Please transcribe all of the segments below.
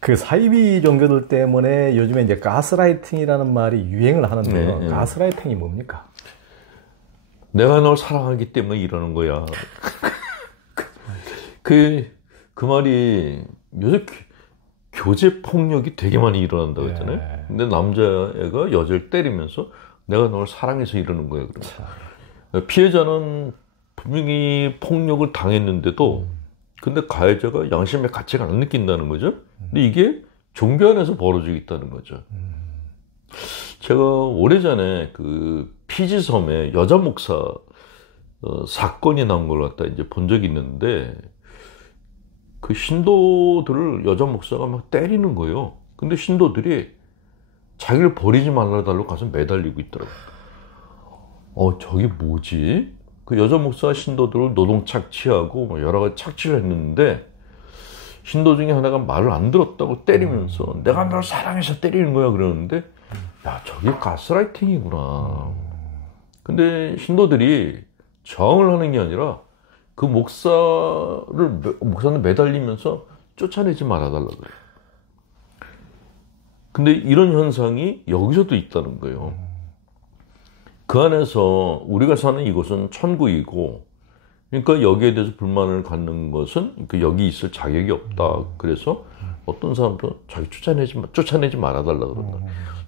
그 사이비 종교들 때문에 요즘에 이제 가스라이팅이라는 말이 유행을 하는데요. 네, 가스라이팅이 뭡니까? 내가 널 사랑하기 때문에 이러는 거야. 그 말이 요새 교제 폭력이 되게 많이 일어난다고 했잖아요. 네. 근데 남자애가 여자를 때리면서 내가 널 사랑해서 이러는 거야. 그러면. 피해자는 분명히 폭력을 당했는데도 근데 가해자가 양심의 가치가 안 느낀다는 거죠. 근데 이게 종교 안에서 벌어지고 있다는 거죠. 제가 오래전에 그 피지섬에 여자 목사 사건이 나온 걸 갖다 이제 본 적이 있는데 그 신도들을 여자 목사가 막 때리는 거예요. 근데 신도들이 자기를 버리지 말아달라고 가서 매달리고 있더라고요. 저게 뭐지? 그 여자 목사 신도들을 노동 착취하고 뭐 여러 가지 착취를 했는데 신도 중에 하나가 말을 안 들었다고 때리면서 내가 널 사랑해서 때리는 거야 그러는데 야 저게 가스라이팅이구나. 근데 신도들이 저항을 하는 게 아니라 그 목사는 매달리면서 쫓아내지 말아달라고 그래요. 근데 이런 현상이 여기서도 있다는 거예요. 그 안에서 우리가 사는 이곳은 천국이고, 그러니까 여기에 대해서 불만을 갖는 것은 여기 있을 자격이 없다. 그래서 어떤 사람도 자기 쫓아내지 말아달라고 그런다.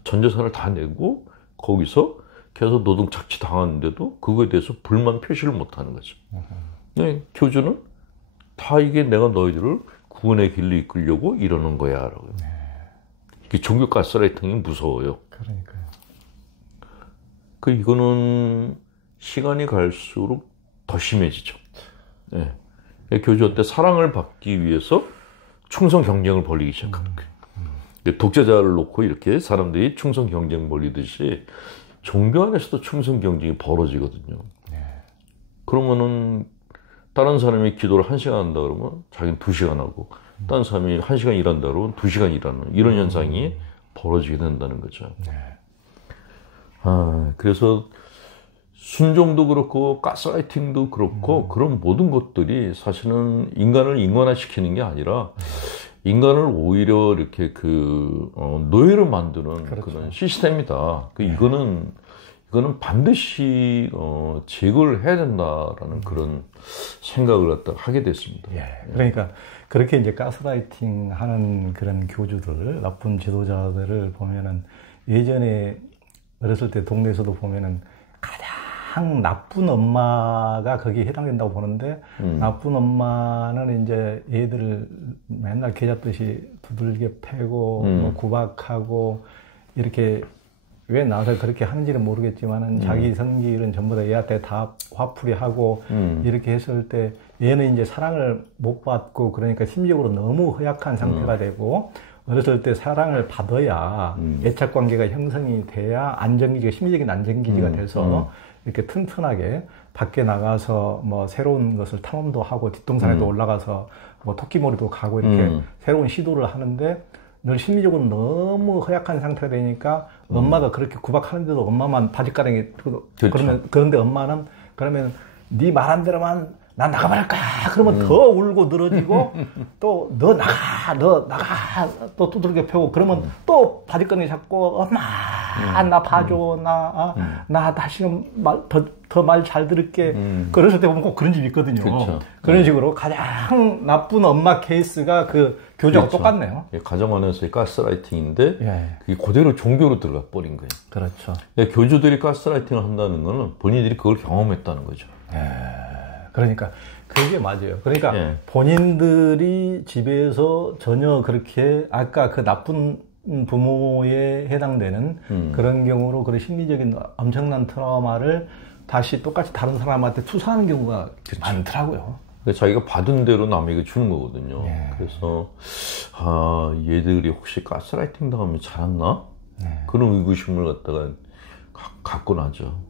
전 재산을 다 내고 거기서 계속 노동 착취 당하는데도 그거에 대해서 불만 표시를 못하는 거죠. 네, 교주는 다 이게 내가 너희들을 구원의 길로 이끌려고 이러는 거야. 라고. 이게 종교 가스라이팅이 무서워요. 그러니까요. 이거는 시간이 갈수록 더 심해지죠. 네. 교주한테 사랑을 받기 위해서 충성 경쟁을 벌이기 시작하는 거예요. 독재자를 놓고 이렇게 사람들이 충성 경쟁 벌이듯이 종교 안에서도 충성 경쟁이 벌어지거든요. 그러면은 다른 사람이 기도를 1시간 한다 그러면 자기는 2시간 하고 다른 사람이 1시간 일한다 그러면 2시간 일하는 이런 현상이 벌어지게 된다는 거죠. 그래서 순종도 그렇고 가스라이팅도 그렇고 그런 모든 것들이 사실은 인간을 인간화시키는 게 아니라 인간을 오히려 이렇게 노예로 만드는 그렇죠. 그런 시스템이다. 이거는 반드시 제거를 해야 된다라는 그런 생각을 갖다 하게 됐습니다. 그러니까 그렇게 이제 가스라이팅 하는 그런 교주들, 나쁜 지도자들을 보면은 예전에 어렸을 때 동네에서도 보면은 가장 나쁜 엄마가 거기에 해당된다고 보는데 나쁜 엄마는 이제 애들을 맨날 개잡듯이 두들겨 패고 뭐 구박하고 이렇게 왜 나와서 그렇게 하는지는 모르겠지만은 자기 성질은 전부 다 얘한테 다 화풀이하고 이렇게 했을 때 얘는 이제 사랑을 못 받고 그러니까 심리적으로 너무 허약한 상태가 되고 어렸을 때 사랑을 받아야 애착 관계가 형성이 돼야 안정기지가 심리적인 안정기지가 돼서 이렇게 튼튼하게 밖에 나가서 뭐 새로운 것을 탐험도 하고 뒷동산에도 올라가서 뭐 토끼몰이도 가고 이렇게 새로운 시도를 하는데 늘 심리적으로 너무 허약한 상태가 되니까 엄마가 그렇게 구박하는데도 엄마만 바짓가랑이 그렇죠. 그런데 엄마는 그러면 네 말 안 들으면 나 나가버릴 거야. 그러면 더 울고 늘어지고 또 너 나가 또 두들겨 패고 그러면 또 바짓가랑이 잡고 엄마 나 봐줘 나 다시는 더 말 잘 들을게. 그랬을 때 보면 꼭 그런 집이 있거든요. 그렇죠. 그런 식으로 가장 나쁜 엄마 케이스가 그 교주하고 그렇죠. 똑같네요. 가정 안에서의 가스라이팅인데 그게 그대로 종교로 들어가 버린 거예요. 그렇죠. 교주들이 가스라이팅을 한다는 거는 본인들이 그걸 경험했다는 거죠. 그러니까 그게 맞아요. 그러니까 본인들이 집에서 전혀 그렇게 아까 그 나쁜 부모에 해당되는 그런 경우로 그런 심리적인 엄청난 트라우마를 다시 똑같이 다른 사람한테 투사하는 경우가 그렇죠. 많더라고요. 자기가 받은 대로 남에게 주는 거거든요. 그래서 얘들이 혹시 가스라이팅 당하면 잘았나? 그런 의구심을 갖다가 갖고 나죠.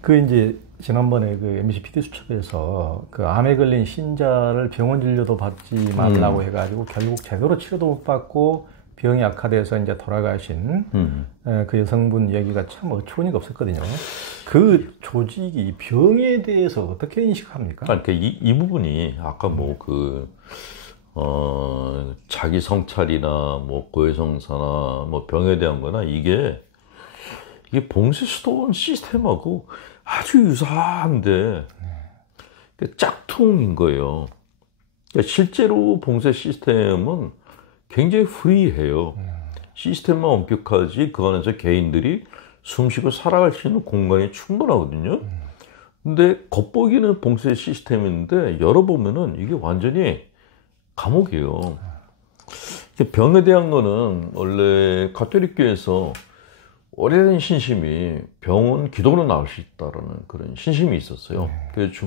그 이제 지난번에 그 MBC PD 수첩에서 그 암에 걸린 신자를 병원 진료도 받지 말라고 해가지고 결국 제대로 치료도 못 받고 병이 악화돼서 이제 돌아가신 그 여성분 얘기가 참 어처구니가 없었거든요. 그 조직이 병에 대해서 어떻게 인식합니까? 그러니까 이 부분이 아까 뭐 자기 성찰이나 뭐 고해성사나 뭐 병에 대한 거나 이게 봉쇄 수도원 시스템하고 아주 유사한데 짝퉁인 거예요. 그러니까 실제로 봉쇄 시스템은 굉장히 프리해요. 시스템만 엄격하지 그 안에서 개인들이 숨쉬고 살아갈 수 있는 공간이 충분하거든요. 근데 겉보기는 봉쇄 시스템인데 열어보면은 이게 완전히 감옥이에요. 병에 대한 거는 원래 가톨릭교에서 오래된 신심이 병은 기도로 나을 수 있다라는 그런 신심이 있었어요. 그래서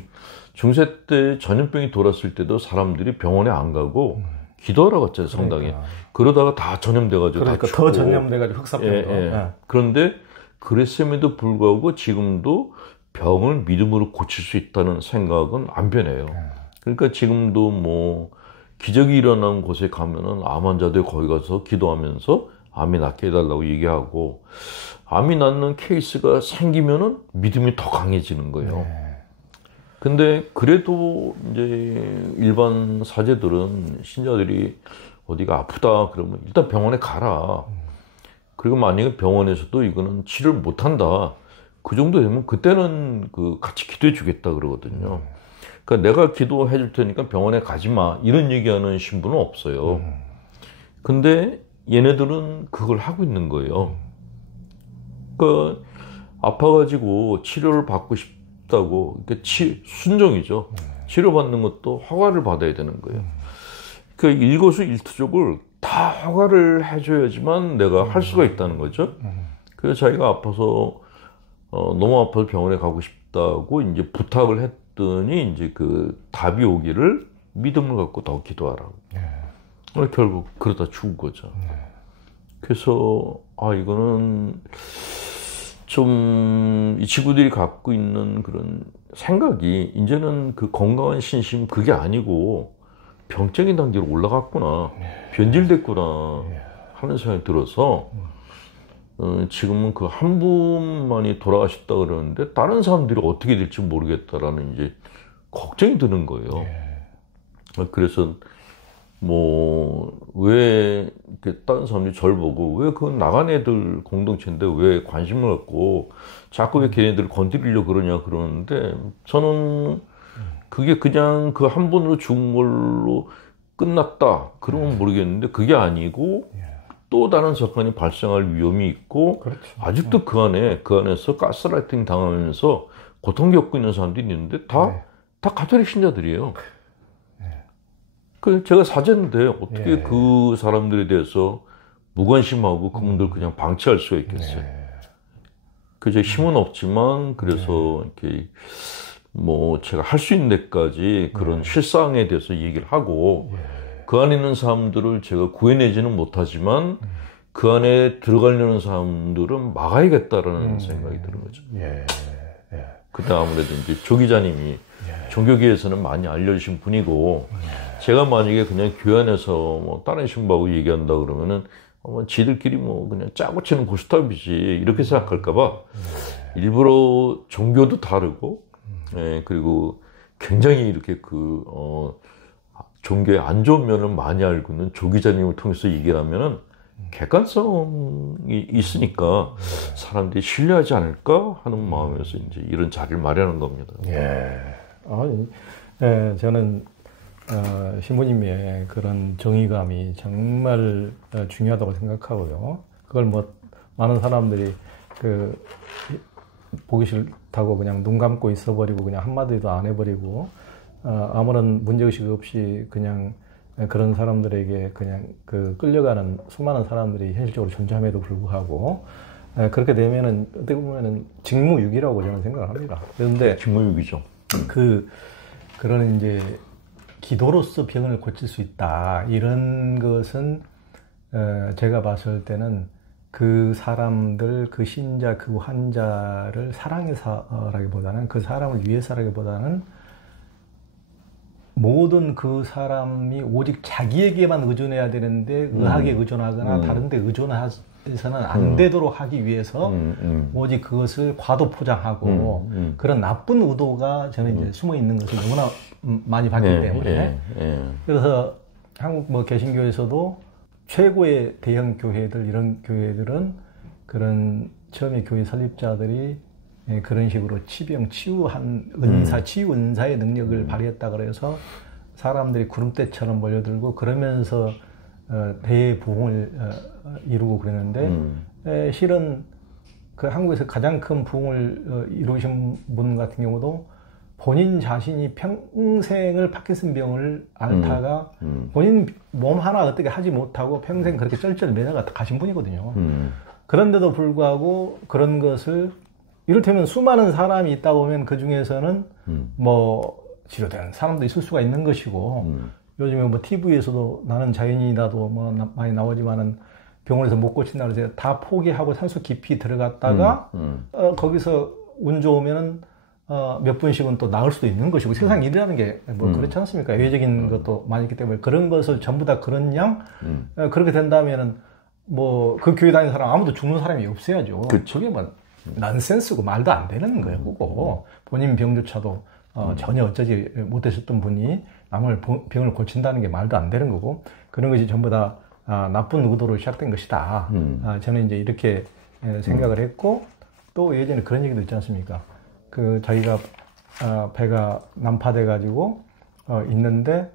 중세 때 전염병이 돌았을 때도 사람들이 병원에 안 가고 기도하러 갔잖아요, 성당에. 그러다가 다 전염돼가지고 그러니까 더 전염돼가지고 흑사병도. 예. 그런데 그랬음에도 불구하고 지금도 병을 믿음으로 고칠 수 있다는 생각은 안 변해요. 그러니까 지금도 뭐 기적이 일어난 곳에 가면은 암 환자들 거기 가서 기도하면서 암이 낫게 해달라고 얘기하고, 암이 낫는 케이스가 생기면은 믿음이 더 강해지는 거예요. 근데 그래도 이제 일반 사제들은 신자들이 어디가 아프다 그러면 일단 병원에 가라. 그리고 만약에 병원에서도 이거는 치료를 못한다, 그 정도 되면 그때는 그 같이 기도해 주겠다 그러거든요. 그러니까 내가 기도해 줄 테니까 병원에 가지 마, 이런 얘기하는 신부는 없어요. 근데 얘네들은 그걸 하고 있는 거예요. 그러니까 아파가지고 치료를 받고 싶다고, 그러니까 순종이죠. 치료받는 것도 허가를 받아야 되는 거예요. 그러니까 일거수일투족을 다 허가를 해줘야지만 내가 할 수가 있다는 거죠. 그래서 자기가 아파서 너무 아파서 병원에 가고 싶다고 이제 부탁을 했더니 이제 그 답이 오기를 믿음을 갖고 더 기도하라고. 결국 그러다 죽은 거죠. 그래서 이거는 좀 이 친구들이 갖고 있는 그런 생각이 이제는 그 건강한 신심 그게 아니고 병적인 단계로 올라갔구나, 변질됐구나 하는 생각이 들어서 지금은 그 한 분만이 돌아가셨다 그러는데 다른 사람들이 어떻게 될지 모르겠다라는 이제 걱정이 드는 거예요. 그래서 뭐 왜 이렇게 다른 사람들이 저를 보고 왜 그건 나간 애들 공동체인데 왜 관심을 갖고 자꾸 왜 걔네들을 건드리려고 그러냐 그러는데, 저는 그게 그냥 그 한 번으로 죽은 걸로 끝났다 그러면 모르겠는데 그게 아니고 또 다른 사건이 발생할 위험이 있고, 그렇죠. 아직도 그 안에서 가스라이팅 당하면서 고통 겪고 있는 사람들이 있는데 다 가톨릭 신자들이에요. 제가 사제인데 어떻게 그 사람들에 대해서 무관심하고 그분들 그냥 방치할 수가 있겠어요. 그래서 힘은 없지만 그래서 이렇게 뭐 제가 할 수 있는 데까지 그런 실상에 대해서 얘기를 하고, 그 안에 있는 사람들을 제가 구해내지는 못하지만 그 안에 들어가려는 사람들은 막아야겠다라는 생각이 드는 거죠. 그때 아무래도 이제 조 기자님이 종교계에서는 많이 알려주신 분이고, 제가 만약에 그냥 교회 안에서 뭐 다른 신부하고 얘기한다 그러면은 지들끼리 뭐 그냥 짜고 치는 고스톱이지 이렇게 생각할까봐 일부러 종교도 다르고, 그리고 굉장히 이렇게 종교의 안 좋은 면을 많이 알고 있는 조 기자님을 통해서 얘기를 하면은 객관성이 있으니까 사람들이 신뢰하지 않을까 하는 마음에서 이제 이런 자리를 마련한 겁니다. 저는 신부님의 그런 정의감이 정말 중요하다고 생각하고요. 그걸 뭐 많은 사람들이 보기 싫다고 그냥 눈 감고 있어버리고 그냥 한마디도 안 해버리고 아무런 문제의식 없이 그냥 그런 사람들에게 그냥 끌려가는 수많은 사람들이 현실적으로 존재함에도 불구하고 그렇게 되면은 어떻게 보면은 직무유기라고 저는 생각을 합니다. 그런데 직무유기죠. 그런 이제 기도로서 병을 고칠 수 있다, 이런 것은 제가 봤을 때는 그 사람들, 그 신자, 그 환자를 사랑해서라기보다는, 그 사람을 위해서라기보다는 모든 그 사람이 오직 자기에게만 의존해야 되는데 의학에 의존하거나 다른 데 의존해서는 안 되도록 하기 위해서 오직 그것을 과도 포장하고 그런 나쁜 의도가 저는 이제 숨어 있는 것을 너무나 많이 봤기 때문에 그래서 한국 뭐 개신교에서도 최고의 대형 교회들, 이런 교회들은 그런 처음에 교회 설립자들이 그런 식으로 치유한 은사, 치유 은사의 능력을 발휘했다 그래서 사람들이 구름대처럼 몰려들고 그러면서 대부흥을 이루고 그러는데 실은 그 한국에서 가장 큰 부흥을 이루신 분 같은 경우도 본인 자신이 평생을 파킨슨 병을 앓다가 본인 몸 하나 어떻게 하지 못하고 평생 그렇게 쩔쩔매다가 가신 분이거든요. 그런데도 불구하고 그런 것을 이를테면 수많은 사람이 있다 보면 그 중에서는 뭐 치료되는 사람도 있을 수가 있는 것이고 요즘에 뭐 TV에서도 나는 자연인이다도 뭐 많이 나오지만은 병원에서 못 고친다 그래서 다 포기하고 산소 깊이 들어갔다가 거기서 운 좋으면은 몇 분씩은 또 나을 수도 있는 것이고 세상 일이라는 게 뭐 그렇지 않습니까? 예외적인 것도 많이 있기 때문에 그런 것을 전부 다 그런 양 그렇게 된다면은 뭐 그 교회 다니는 사람 아무도 죽는 사람이 없어야죠. 그게 뭐 난센스고 말도 안 되는 거예요. 그거 본인 병조차도 전혀 어쩌지 못하셨던 분이 남을 병을 고친다는 게 말도 안 되는 거고 그런 것이 전부 다 나쁜 의도로 시작된 것이다. 저는 이제 이렇게 생각을 했고 또 예전에 그런 얘기도 있지 않습니까? 그 자기가 배가 난파돼 가지고 있는데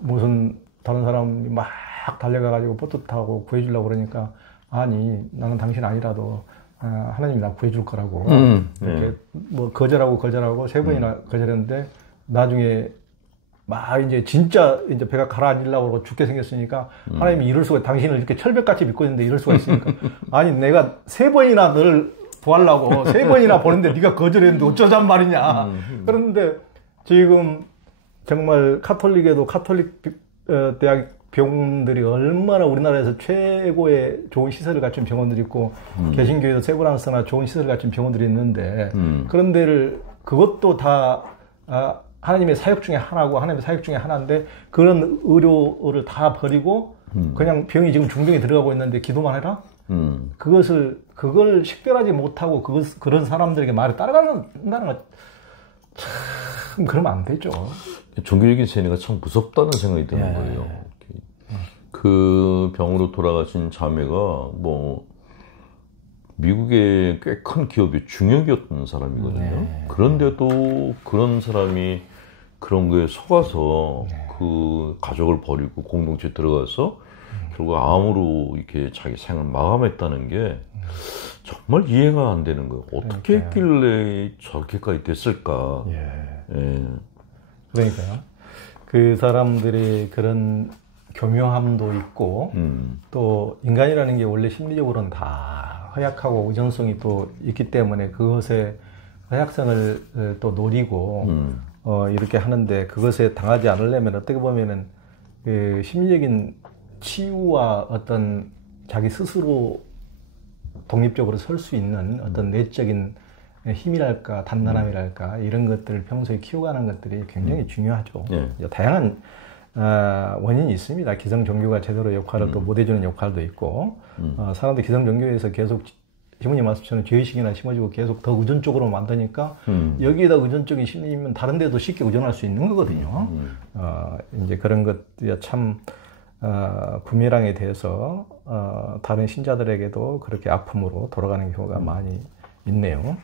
무슨 다른 사람이 막 달려가 가지고 보트 타고 구해주려고 그러니까 아니 나는 당신 아니라도 하나님이 나 구해줄 거라고 이렇게 뭐 거절하고 세 번이나 거절했는데 나중에 막 이제 진짜 이제 배가 가라앉으려고 그러고 죽게 생겼으니까 하나님이 이럴 수가 당신을 이렇게 철벽같이 믿고 있는데 이럴 수가 있으니까 아니 내가 세 번이나 너를 구하려고 세 번이나 보는데 네가 거절했는데 어쩌잔 말이냐. 그런데 지금 정말 카톨릭에도 카톨릭 대학 병원들이 얼마나 우리나라에서 최고의 좋은 시설을 갖춘 병원들이 있고 개신교에도 세브란스나 좋은 시설을 갖춘 병원들이 있는데 그런 데를 그것도 다 하나님의 사역 중에 하나고 하나님의 사역 중에 하나인데 그런 의료를 다 버리고 그냥 병이 지금 중병에 들어가고 있는데 기도만 해라? 그걸 식별하지 못하고 그런 사람들에게 말을 따라간다는 건 참 그러면 안 되죠. 종교적인 세뇌가 참 무섭다는 생각이 드는 거예요. 그 병으로 돌아가신 자매가 뭐 미국의 꽤 큰 기업의 중역이었던 사람이거든요. 그런데도 그런 사람이 그런 거에 속아서 그 가족을 버리고 공동체에 들어가서 결국 암으로 이렇게 자기 생을 마감했다는 게 정말 이해가 안 되는 거예요. 어떻게 했길래 저렇게까지 됐을까? 그러니까요. 그 사람들이 그런 교묘함도 있고 또 인간이라는 게 원래 심리적으로는 다 허약하고 의존성이 또 있기 때문에 그것의 허약성을 또 노리고 이렇게 하는데 그것에 당하지 않으려면 어떻게 보면은 그 심리적인 치유와 어떤 자기 스스로 독립적으로 설 수 있는 어떤 내적인 힘이랄까 단단함이랄까 이런 것들을 평소에 키워가는 것들이 굉장히 중요하죠. 다양한 원인이 있습니다. 기성 종교가 제대로 역할을 또 못해주는 역할도 있고 사람들 기성 종교에서 계속 시모님 말씀처럼 죄의식이나 심어지고 계속 더 의존적으로 만드니까 여기에다 의존적인 심리면 다른 데도 쉽게 의존할 수 있는 거거든요. 이제 그런 것들이 참 부메랑에 대해서 다른 신자들에게도 그렇게 아픔으로 돌아가는 경우가 많이 있네요.